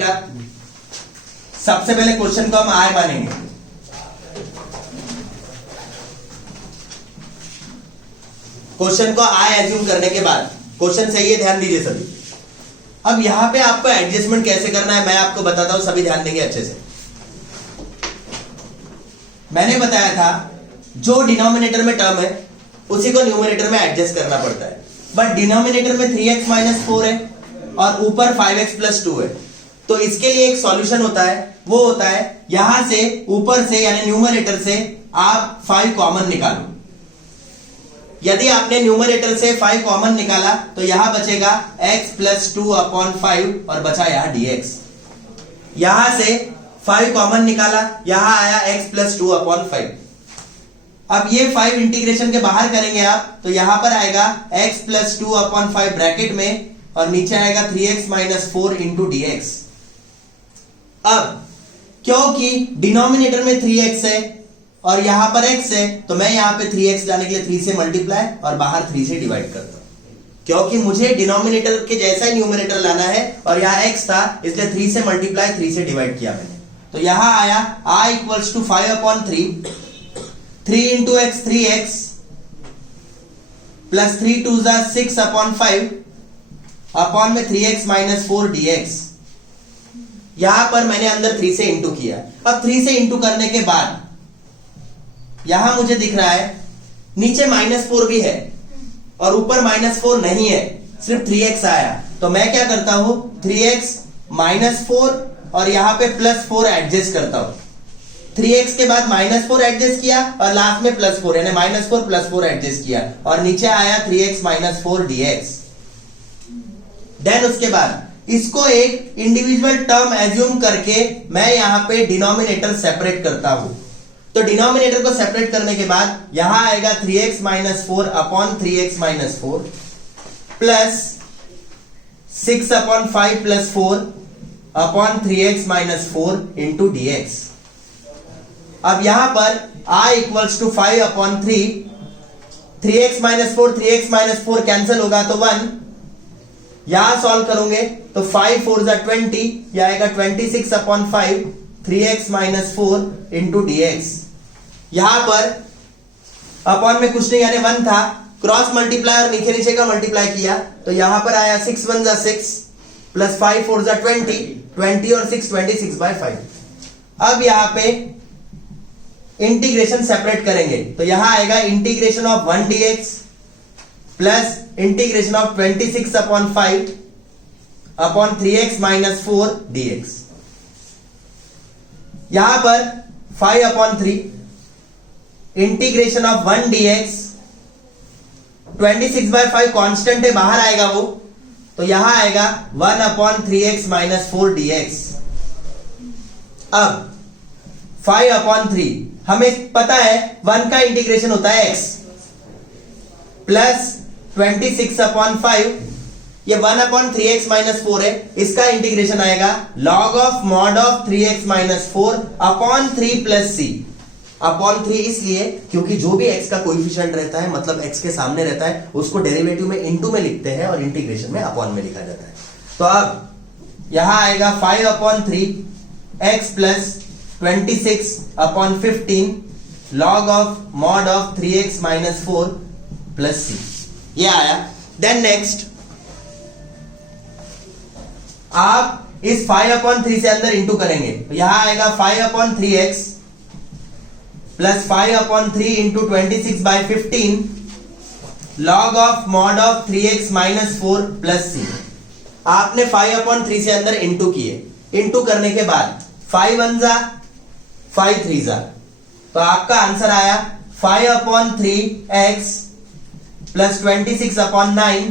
बेटा? सबसे पहले क्वेश्चन को हम आय मानेंगे। क्वेश्चन को आय एज्यूम करने के बाद क्वेश्चन सही है, ध्यान दीजिए सभी। अब यहां पे आपको एडजस्टमेंट कैसे करना है मैं आपको बताता हूं, सभी ध्यान देंगे अच्छे से। मैंने बताया था जो डिनोमिनेटर में टर्म है उसी को न्यूमरेटर में एडजस्ट करना पड़ता है, बट डिनोमिनेटर में 3x माइनस 4 है और ऊपर 5x प्लस 2 है, तो इसके लिए एक सॉल्यूशन होता है, वो होता है यहां से ऊपर से यानी न्यूमरेटर से आप 5 कॉमन निकालो। यदि आपने न्यूमरेटर से 5 कॉमन निकाला तो यहां बचेगा x प्लस 2 अपॉन 5 और बचा यहां dx। यहां से 5 कॉमन निकाला, यहां आया x प्लस 2 अपॉन 5। अब ये 5 इंटीग्रेशन के बाहर करेंगे आप तो यहां पर आएगा x प्लस 2 अपॉन 5 ब्रैकेट में और नीचे आएगा 3x माइनस 4 इंटू dx। अब क्योंकि डिनोमिनेटर में 3x है और यहां पर x है तो मैं यहां पे 3x लाने के लिए 3 से मल्टीप्लाई और बाहर 3 से डिवाइड करता हूं, क्योंकि मुझे डिनोमिनेटर के जैसा ही न्यूमरेटर लाना है और यहां x था इसलिए 3 से मल्टीप्लाई 3 से डिवाइड किया मैंने। तो यहां आया i equals to 5 upon 3, 3 into x 3x plus 3 to 6 upon 5 upon में 3x माइनस 4 dx। यहां पर मैंने अंदर 3 से इंटू किया। अब 3 से इंटू करने के बाद यहां मुझे दिख रहा है नीचे -4 भी है और ऊपर -4 नहीं है, सिर्फ 3x आया। तो मैं क्या करता हूं, 3x -4 और यहां पे +4 एडजस्ट करता हूं। 3x के बाद -4 एडजस्ट किया और लास्ट में +4 यानी -4 +4 एडजस्ट किया और नीचे आया 3x माइनस 4 dx। देन उसके बाद इसको एक इंडिविजुअल टर्म एज्यूम करके मैं यहां पे डिनोमिनेटर सेपरेट करता हूं। तो डिनोमिनेटर को सेपरेट करने के बाद यहां आएगा 3x minus 4 upon 3x minus 4 plus 6 upon 5 plus 4 upon 3x minus 4 into dx। अब यहां पर i equals to 5 upon 3, 3x minus 4 cancel होगा तो 1। यहां सॉल्व करोगे तो 5 4 जा 20, यह आएगा 26 upon 5 3x minus 4 into dx। यहां पर अपॉन में कुछ नहीं यानी 1 था, क्रॉस मल्टीप्लाई और नीचे नीचे का मल्टीप्लाई किया तो यहां पर आया 6 1 जा 6 प्लस 5 4 जा 20, 20 और 6 26 बाय 5। अब यहां पे इंटीग्रेशन सेपरेट करेंगे तो यहां आएगा integration of 1 dx plus integration of 26 upon 5 upon 3x minus 4 dx। यहां पर 5 upon 3 integration of 1 dx, 26 by 5 constant है बाहर आएगा वो, तो यहां आएगा 1 अपॉन 3x माइनस 4 dx। अब 5 अपॉन 3 हमें पता है 1 का इंटीग्रेशन होता है x प्लस 26 अपॉन 5, ये 1 अपॉन 3x माइनस 4 है, इसका इंटीग्रेशन आएगा log of mod of 3x minus 4 upon 3 plus c। Upon 3 इसलिए क्योंकि जो भी x का कोएफिशिएंट रहता है मतलब x के सामने रहता है उसको डेरिवेटिव में इनटू में लिखते हैं और इंटीग्रेशन में अपॉन में लिखा जाता है। तो अब यहां आएगा 5 upon 3 x plus 26 upon 15 log of mod of 3x minus 4 plus c, ये आया। देन नेक्स्ट आप इस 5 अपॉन 3 से अंदर इंटू करेंगे तो यहां आएगा 5 upon 3x plus 5 upon 3 into 26 by 15 log of mod of 3x minus 4 plus c। आपने 5 अपॉन 3 से अंदर इंटू किए, इंटू करने के बाद 5 1 जा 5 3 जा, तो आपका आंसर आया 5 upon 3x plus 26 upon 9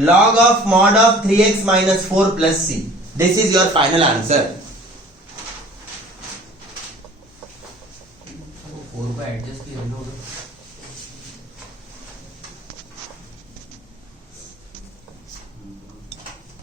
log of mod of 3x minus 4 plus c। This is your final answer. 4 को एडजस्ट किया